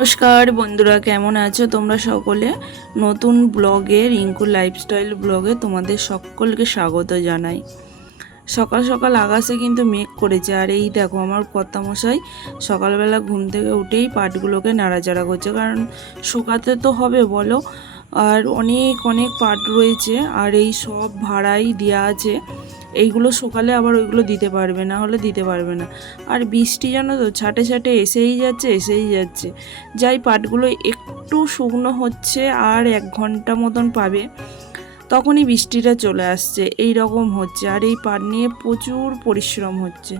নমস্কার বন্ধুরা, কেমন আছো তোমরা সকলে? নতুন ব্লগে, রিঙ্কু লাইফস্টাইল ব্লগে তোমাদের সকলকে স্বাগত জানাই। সকাল সকাল আকাশে কিন্তু মেঘ করেছে, আর এই দেখো আমার কর্তামশাই সকালবেলা ঘুম থেকে উঠেই পাটগুলোকে নাড়াচাড়া করছে, কারণ শুকাতে তো হবে বলো। আর অনেক অনেক পাট রয়েছে, আর এই সব ভাড়াই দেওয়া আছে। এইগুলো সকালে আবার ওইগুলো দিতে পারবে না, হলে দিতে পারবে না। আর বৃষ্টি জানো তো ছাটে ছাটে এসেই যাচ্ছে। যাই পাটগুলো একটু শুকনো হচ্ছে, আর 1 ঘন্টা মতন পাবে, তখনই বৃষ্টিটা চলে আসছে। এই রকম হচ্ছে, আর এই পাট নিয়ে প্রচুর পরিশ্রম হচ্ছে।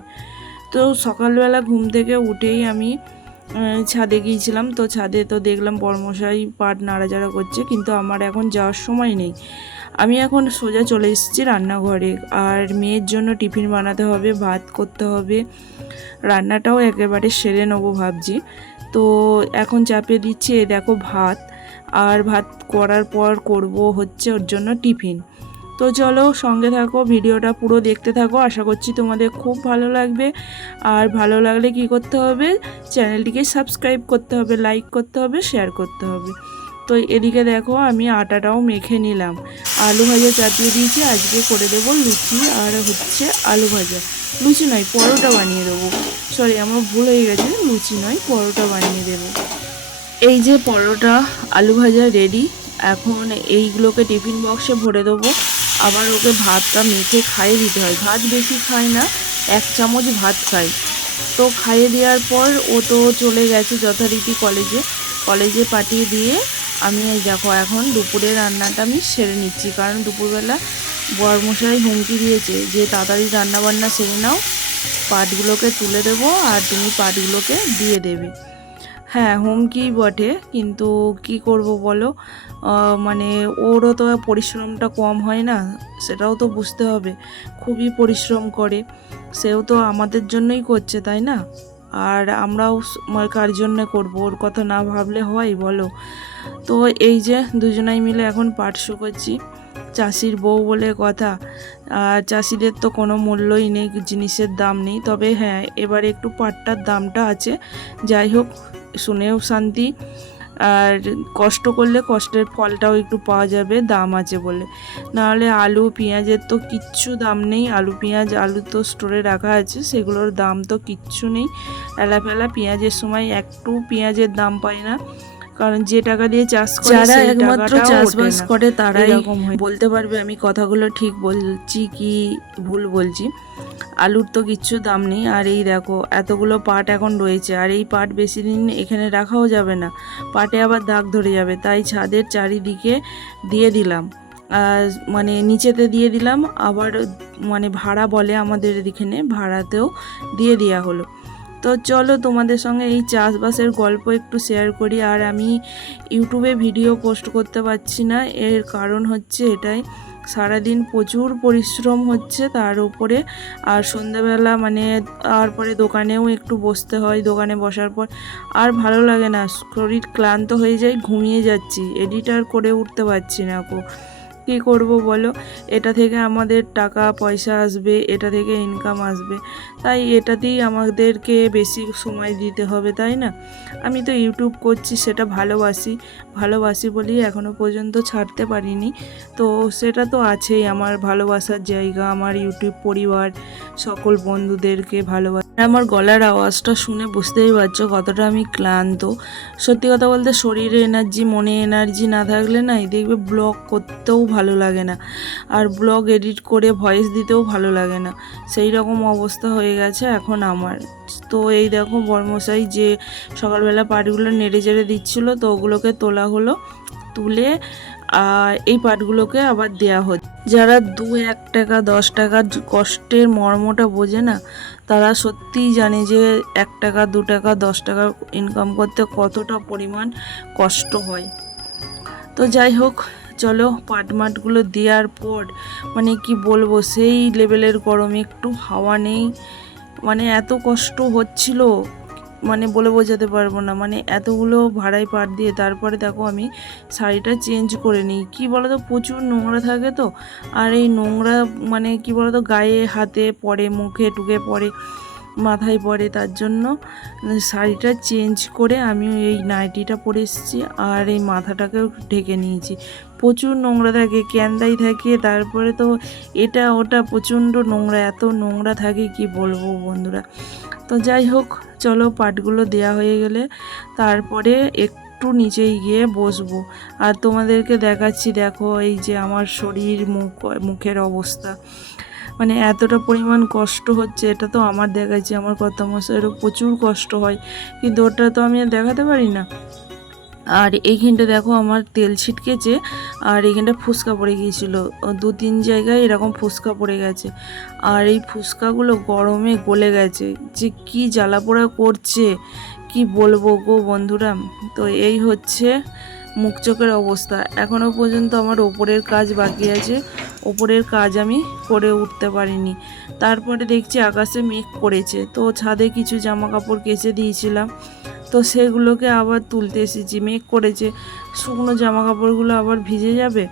তো সকালবেলা ঘুম থেকে উঠেই আমি ছাদে গিয়েছিলাম। তো ছাদে তো দেখলাম বর্মশাই পাট নাড়াচাড়া করছে, কিন্তু আমার এখন যাওয়ার সময় নেই। আমি এখন সোজা চলে এসেছি রান্নাঘরে, আর মেয়ের জন্য টিফিন বানাতে হবে, ভাত করতে হবে, রান্নাটাও একেবারে সেরে নেবো ভাবছি। তো এখন চাপিয়ে দিচ্ছি, এই দেখো ভাত, আর ভাত করার পর করব হচ্ছে ওর জন্য টিফিন। তো চলো সঙ্গে থাকো, ভিডিওটা পুরো দেখতে থাকো, আশা করছি তোমাদের খুব ভালো লাগবে। আর ভালো লাগলে কি করতে হবে, চ্যানেলটিকে সাবস্ক্রাইব করতে হবে, লাইক করতে হবে, শেয়ার করতে হবে। তো এদিকে দেখো আমি আটাটাও মেখে নিলাম, আলু ভাজা চাপিয়ে দিয়েছি। আজকে করে দেবো লুচি আর হচ্ছে আলু ভাজা, লুচি নয় পরোটা বানিয়ে দেবো। সরি, আমার ভুল হয়ে গেছে, লুচি নয় পরোটা বানিয়ে দেবো। এই যে পরোটা আলু ভাজা রেডি। এখন এইগুলোকে টিফিন বক্সে ভরে দেবো। আবার ওকে ভাতটা মেখে খাইয়ে দিতে হয়, ভাত বেশি খায় না, 1 চামচ ভাত খায়। তো খাইয়ে দেওয়ার পর ও তো চলে গেছে যথারীতি কলেজে পাঠিয়ে দিয়ে আমি এই দেখো এখন দুপুরে রান্নাটা আমি সেরে নিচ্ছি, কারণ দুপুরবেলা বরমশাই হুমকি দিয়েছে যে তাড়াতাড়ি রান্নাবান্না সেরে নাও, পাটগুলোকে তুলে দেবো আর তুমি পাটগুলোকে দিয়ে দেবে। হ্যাঁ, হুমকি বটে, কিন্তু কি করব বলো। মানে ওরও তো পরিশ্রমটা কম হয় না, সেটাও তো বুঝতে হবে। খুবই পরিশ্রম করে, সেও তো আমাদের জন্যই করছে, তাই না? আর আমরাও কার জন্য করব, ওর কথা না ভাবলে হয় বলো। তো এই যে দুজনাই মিলে এখন পাট শুকোচ্ছি। চাষির বউ বলে কথা, আর চাষিদের তো কোনো মূল্যই নেই, জিনিসের দাম নেই। তবে হ্যাঁ, এবারে একটু পাটটার দামটা আছে। যাই হোক, শুনেও শান্তি। আর কষ্ট করলে কষ্টের ফলটাও একটু পাওয়া যাবে, দাম আছে বলে। নাহলে আলু পেঁয়াজের তো কিচ্ছু দাম নেই। আলু পেঁয়াজ, আলু তো স্টোরে রাখা আছে, সেগুলোর দাম তো কিচ্ছু নেই। এলাফেলা পেঁয়াজের সময় একটু পেঁয়াজের দাম পায় না, কারণ যে টাকা দিয়ে চাষ করে যারা সেই একমাত্র টাকাটাও ওঠে চাষবাস না। করে তারাই এরকম হয়, বলতে পারবে আমি কথাগুলো ঠিক বলছি কি ভুল বলছি। আলুর তো কিচ্ছু দাম নেই। আর এই দেখো এতগুলো পাট এখন রয়েছে, আর এই পাট বেশি দিন এখানে রাখাও যাবে না, পাটে আবার দাগ ধরে যাবে। তাই ছাদের চারিদিকে দিয়ে দিলাম, মানে নিচেতে দিয়ে দিলাম, আবার মানে ভাড়া বলে আমাদের এখানে, ভাড়াতেও দিয়ে দেওয়া হলো। তো চলো তোমাদের সঙ্গে এই চাষবাসের গল্প একটু শেয়ার করি। আর আমি ইউটিউবে ভিডিও পোস্ট করতে পারছি না, এর কারণ হচ্ছে এটাই, সারাদিন প্রচুর পরিশ্রম হচ্ছে তার উপরে। আর সন্ধ্যাবেলা মানে তারপরে দোকানেও একটু বসতে হয়, দোকানে বসার পর আর ভালো লাগে না, শরীর ক্লান্ত হয়ে যায়, ঘুমিয়ে যাচ্ছি, এডিটার করে উঠতে পারছি না গো। কী করব বলো, এটা থেকে আমাদের টাকা পয়সা আসবে, এটা থেকে ইনকাম আসবে, তাই এটাতেই আমাদেরকে বেশি সময় দিতে হবে, তাই না? আমি তো ইউটিউব করছি, সেটা ভালোবাসি বলেই এখনও পর্যন্ত ছাড়তে পারিনি। তো সেটা তো আছেই, আমার ভালোবাসার জায়গা, আমার ইউটিউব পরিবার, সকল বন্ধুদেরকে ভালোবাসা। আমার গলার আওয়াজটা শুনে বুঝতেই পারছো কতটা আমি ক্লান্ত। সত্যি কথা বলতে শরীরে এনার্জি, মনে এনার্জি না থাকলে না, এই দেখবে ব্লগ করতেও ভালো লাগে না, আর ব্লগ এডিট করে ভয়েস দিতেও ভালো লাগে না। সেই রকম অবস্থা হয়ে গেছে এখন আমার। তো এই দেখো বর্মশাই যে সকালবেলা পাটগুলো নেড়ে চেড়ে দিচ্ছিলো, তো ওগুলোকে তোলা হলো, তুলে আর এই পাটগুলোকে আবার দেয়া হচ্ছে। যারা 1 টাকা 10 টাকা কষ্টের মর্মটা বোঝে না, তারা সত্যিই জানে যে 1 টাকা 2 টাকা 10 টাকা ইনকাম করতে কতটা পরিমাণ কষ্ট হয়। তো যাই হোক, চলো পাটমাটগুলো দেওয়ার পর মানে কি বলবো, সেই লেভেলের গরম, একটু হাওয়া নেই, মানে এত কষ্ট হচ্ছিল, মানে বলে বোঝাতে পারবো না। মানে এতগুলো ভাড়ায় পাট দিয়ে তারপরে দেখো আমি শাড়িটা চেঞ্জ করে নিই। কী বলো তো, প্রচুর নোংরা থাকে তো, আর এই নোংরা মানে কি বলো তো, গায়ে হাতে পড়ে, মুখে টুকে পড়ে, মাথায় পড়ে, তার জন্য শাড়িটা চেঞ্জ করে আমি এই নাইটিটা পরে এসেছি আর এই মাথাটাকেও ঢেকে নিয়েছি। প্রচুর নোংরা থাকে, ক্যান্দাই থাকে, তারপরে তো এটা ওটা প্রচণ্ড নোংরা, এত নোংরা থাকে কি বলবো বন্ধুরা। তো যাই হোক, চলো পাটগুলো দেয়া হয়ে গেলে তারপরে একটু নিচেই গিয়ে বসবো আর তোমাদেরকে দেখাচ্ছি। দেখো এই যে আমার শরীর, মুখের অবস্থা, মানে এতটা পরিমাণ কষ্ট হচ্ছে। এটা তো আমার দেখাচ্ছি, আমার কর্তামশাইয়েরও প্রচুর কষ্ট হয়, কিন্তু ওটা তো আমি আর দেখাতে পারি না। আর এইখানটা দেখো আমার তেল ছিটকেছে আর এইখানটা ফুসকা পড়ে গিয়েছিল, 2-3 জায়গায় এরকম ফুসকা পড়ে গেছে। আর এই ফুসকাগুলো গরমে গলে গেছে, যে কি জ্বালা পোড়া করছে কি বলবো গো বন্ধুরা। তো এই হচ্ছে মুখ চোখের অবস্থা। এখনও পর্যন্ত আমার ওপরের কাজ বাকি আছে, ওপরের কাজ আমি করে উঠতে পারিনি। তারপরে দেখছি আকাশে মেঘ করেছে, তো ছাদে কিছু জামা কাপড় কেচে দিয়েছিলাম, তো সেগুলোকে আবার তুলতে এসেছি। মেঘ করেছে, শুকনো জামা কাপড়গুলো আবার ভিজে যাবে,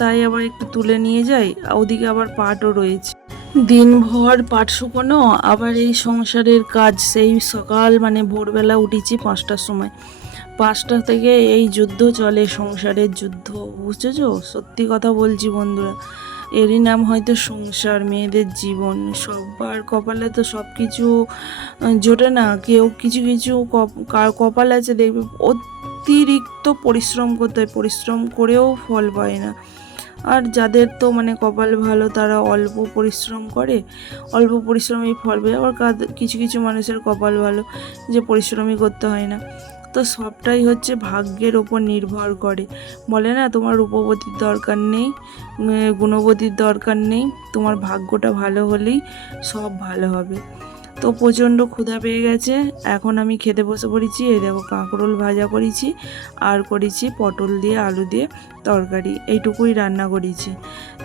তাই আবার একটু তুলে নিয়ে যাই। ওদিকে আবার পাটও রয়েছে, দিনভর পাট শুকোনো, আবার এই সংসারের কাজ। সেই সকাল মানে ভোরবেলা উঠেছি 5টার সময়, 5টা থেকে এই যুদ্ধ চলে, সংসারের যুদ্ধ, বুঝেছো? সত্যি কথা বলছি বন্ধুরা, এরই নাম হয়তো সংসার, মেয়েদের জীবন। সবার কপালে তো সব কিছু জোটে না, কেউ কিছু কিছু কপাল আছে দেখবে অতিরিক্ত পরিশ্রম করতে হয়, পরিশ্রম করেও ফল পায় না। আর যাদের তো মানে কপাল ভালো, তারা অল্প পরিশ্রম করে, অল্প পরিশ্রমেই ফল পায়। আবার কিছু কিছু মানুষের কপাল ভালো, যে পরিশ্রমই করতে হয় না। তো সবটাই হচ্ছে ভাগ্যের ওপর নির্ভর করে। বলে না, তোমার রূপবতীর দরকার নেই, গুণবতীর দরকার নেই, তোমার ভাগ্যটা ভালো হলেই সব ভালো হবে। তো প্রচণ্ড ক্ষুধা পেয়ে গেছে, এখন আমি খেতে বসে পড়েছি। এই দেখো কাঁকরোল ভাজা করেছি আর করেছি পটল দিয়ে আলু দিয়ে তরকারি, এইটুকুই রান্না করেছি।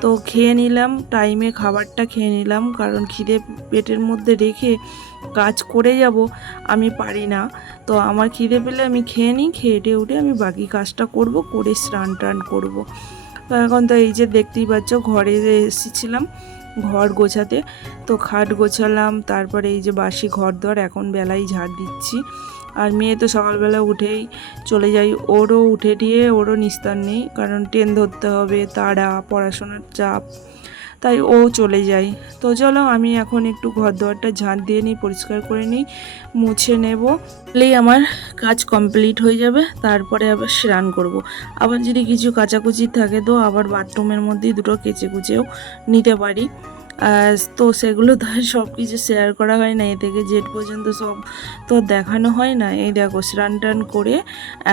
তো খেয়ে নিলাম, টাইমে খাবারটা খেয়ে নিলাম, কারণ খিদে পেটের মধ্যে রেখে কাজ করে যাব আমি পারি না। তো আমার খিদে পেলে আমি খেয়ে নিই, খেয়ে টেয়ে উঠে আমি বাকি কাজটা করব, করে স্নান টান করবো। তো এখন তো এই যে দেখতেই পাচ্ছ, ঘরে এসেছিলাম ঘর গোছাতে, তো খাট গোছালাম, তারপরে এই যে বাসি ঘর দর এখন বেলায় ঝাড় দিচ্ছি। আর মেয়ে তো সকালবেলা উঠেই চলে যাই, ওরও উঠে দিয়ে ওরও নিস্তার নেই, কারণ ট্রেন ধরতে হবে, তাড়া, পড়াশোনার চাপ, তাই ও চলে যায়। তো চলো আমি এখন একটু ঘর দোয়ারটা ঝাঁট দিয়ে নিই, পরিষ্কার করে নিই, মুছে নেব, তাহলেই আমার কাজ কমপ্লিট হয়ে যাবে। তারপরে আবার স্নান করব। আবার যদি কিছু কাচাকুচি থাকে তো আবার বাথরুমের মধ্যেই দুটো কেচে কুচেও নিতে পারি। তো সেগুলো তো আর সব কিছু শেয়ার করা হয় না, এ থেকে জেড পর্যন্ত সব তো দেখানো হয় না। এই দেখো স্নান টান করে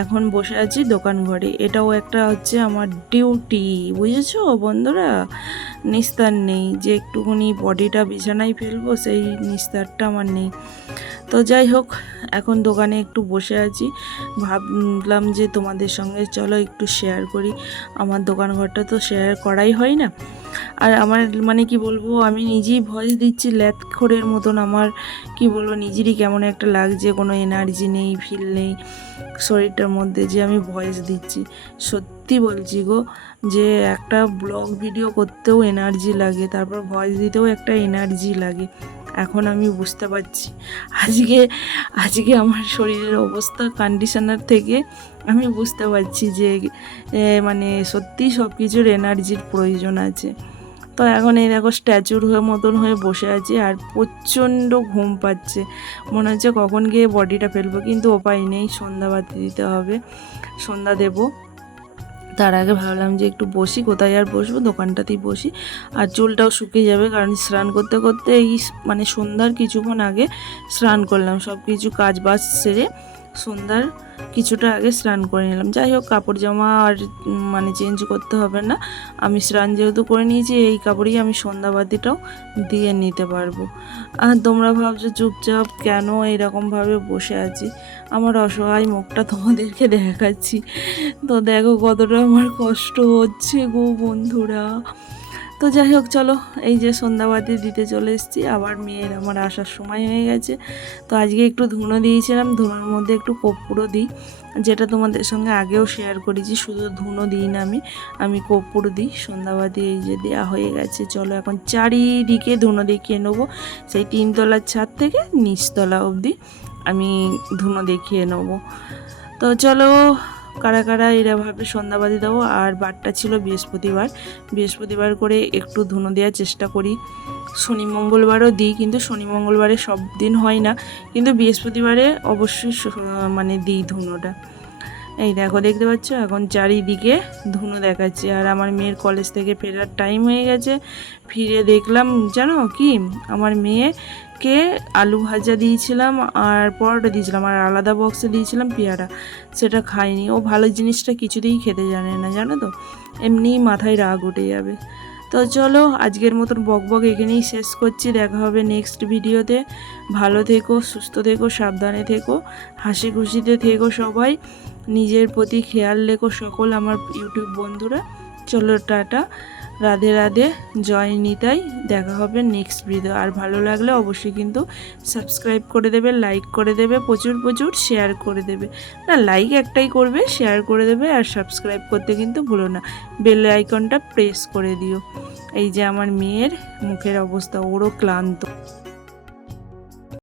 এখন বসে আছি দোকান ঘরে, এটাও একটা হচ্ছে আমার ডিউটি, বুঝেছো বন্ধুরা? নিস্তার নেই যে একটুখানি বডিটা বিছানায় ফেলবো, সেই নিস্তারটা আমার নেই। তো যাই হোক, এখন দোকানে একটু বসে আছি, ভাবলাম যে তোমাদের সঙ্গে চলো একটু শেয়ার করি। আমার দোকান ঘরটা তো শেয়ার করাই হয় না। আর আমার মানে কি বলবো, আমি নিজেই ভয়েস দিচ্ছি ল্যাথখোরের মতন, আমার কি বলবো নিজেরই কেমন একটা লাগছে, কোনো এনার্জি নেই, ফিল নেই শরীরটার মধ্যে, যে আমি ভয়েস দিচ্ছি। সত্যি বলছি গো, যে একটা ব্লগ ভিডিও করতেও এনার্জি লাগে, তারপর ভয়েস দিতেও একটা এনার্জি লাগে। এখন আমি বুঝতে পারছি, আজকে আজকে আমার শরীরের অবস্থা, কন্ডিশনার থেকে আমি বুঝতে পারছি যে মানে সত্যি সব কিছুর এনার্জির প্রয়োজন আছে। তো এখন এই দেখো স্ট্যাচুর মতন হয়ে বসে আছি, আর প্রচণ্ড ঘুম পাচ্ছে, মনে হচ্ছে কখন গিয়ে বডিটা ফেলবো, কিন্তু উপায় নেই, সন্ধ্যাবাতি দিতে হবে, সন্ধ্যা দেবো। তার আগে ভাবলাম যে একটু বসি, কোথায় আর বসবো, দোকানটাতেই বসি, আর চুলটাও শুকিয়ে যাবে, কারণ স্নান করতে করতে এই মানে সন্ধ্যার কিছুক্ষণ আগে স্নান করলাম, সব কিছু কাজ বাজ সেরে সন্ধ্যার কিছুটা আগে স্নান করে নিলাম। যাই হোক, কাপড় জামা আর মানে চেঞ্জ করতে হবে না, আমি স্নান যেহেতু করে নিয়েছি, এই কাপড়েই আমি সন্ধ্যাবাতিটাও দিয়ে নিতে পারবো। আর তোমরা ভাবছো চুপচাপ কেন এরকমভাবে বসে আছি, আমার অসহায় মুখটা তোমাদেরকে দেখাচ্ছি। তো দেখো কতটা আমার কষ্ট হচ্ছে গো বন্ধুরা। তো যাই হোক চলো, এই যে সন্ধ্যাবাতি দিতে চলে এসেছি, আবার মেয়ের আমার আসার সময় হয়ে গেছে। তো আজকে একটু ধুনো দিয়েছিলাম, ধুনোর মধ্যে একটু কর্পূরও দিই, যেটা তোমাদের সঙ্গে আগেও শেয়ার করেছি। শুধু ধুনো দিই না, আমি কর্পূর দিই। সন্ধ্যাবাতি এই যে দেওয়া হয়ে গেছে। চলো এখন চারিদিকে ধুনো দেখিয়ে নেবো, সেই 3তলার ছাদ থেকে নিচতলা অবধি আমি ধুনো দেখিয়ে নেবো। তো চলো, কারা কারা এরভাবে সন্ধ্যাবাতি দেবো। আর বারটা ছিল বৃহস্পতিবার করে একটু ধুনো দেওয়ার চেষ্টা করি। শনি মঙ্গলবারও দিই, কিন্তু শনি মঙ্গলবারে সব দিন হয় না, কিন্তু বৃহস্পতিবারে অবশ্যই মানে দিই ধুনোটা। এই দেখো, দেখতে পাচ্ছ এখন চারিদিকে ধুনো দেখাচ্ছে। আর আমার মেয়ের কলেজ থেকে ফেরার টাইম হয়ে গেছে। ফিরে দেখলাম, জানো কি, আমার মেয়েকে আলু ভাজা দিয়েছিলাম আর পরোটা দিয়েছিলাম, আর আলাদা বক্সে দিয়েছিলাম পেয়ারা, সেটা খায়নি। ও ভালো জিনিসটা কিছুতেই খেতে জানে না, জানো তো, এমনিই মাথায় রাগ উঠে যাবে। তো চলো, আজকের মতন বকবক এখানেই শেষ করছি। দেখা হবে নেক্সট ভিডিওতে। ভালো থেকো, সুস্থ থেকো, সাবধানে থেকো, হাসি খুশিতে থেকো সবাই। নিজের প্রতি খেয়াল রেখো সকল আমার ইউটিউব বন্ধুরা। চলো টাটা, রাধে রাধে, জয় নিতাই। দেখা হবে নেক্সট ভিডিও। আর ভালো লাগলে অবশ্যই কিন্তু সাবস্ক্রাইব করে দেবে, লাইক করে দেবে, প্রচুর প্রচুর শেয়ার করে দেবে। না, লাইক একটাই করবে, শেয়ার করে দেবে, আর সাবস্ক্রাইব করতে কিন্তু ভুলো না, বেল আইকনটা প্রেস করে দিও। এই যে আমার মেয়ের মুখের অবস্থা, ওরও ক্লান্ত।